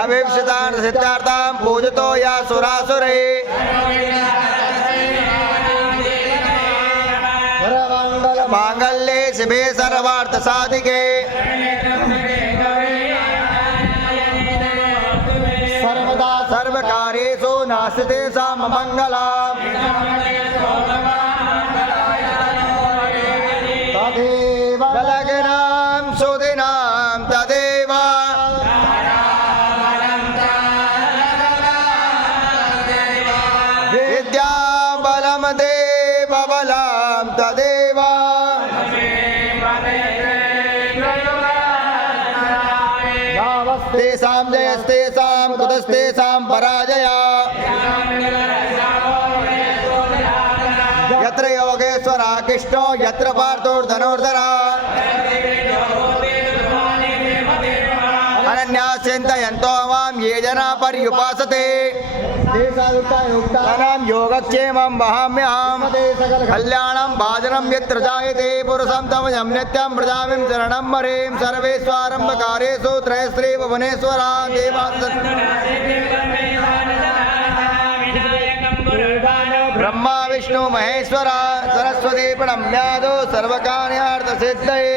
अभीप्सितान् सिद्धार्थां पूजितो या सुरासुरे मांगल्ये शिवे सर्वार्थ साधिके सर्वदा सर्वकार्येषु नास्ति तेषां मङ्गलम् तदेव लग्नां सुदिनां तदेव विद्यां बलं देव बलं तदेव तेषां जयस्तेषां कुतस्तेषां पराजया यत्र योगेश्वरः कृष्णो यत्र पार्थोर्धनोर्धरा अनन्या चिन्तयन्तो मां ये जना पर्युपासते तेषां योगक्षेमं वहाम्यहं कल्याणं भाजनं यत्र जायते पुरुषं तमजं नित्यं प्रजामिं शरणं मरें सर्वेष्वारम्भकारेषु त्रयस्त्री भुवनेश्वरा देवाः ब्रह्मा विष्णु महेश्वरा सरस्वती प्रणम्यादो सर्वकार्यार्थसिद्धये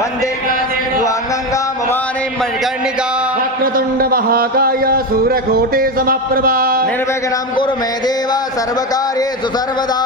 वन्दे गंगा भवानीं मणिकर्णिका वक्रतुण्ड महाकाय सूर्यकोटि समप्रभा निर्विघ्नं कुरु मे देव सर्वकार्येषु सर्वदा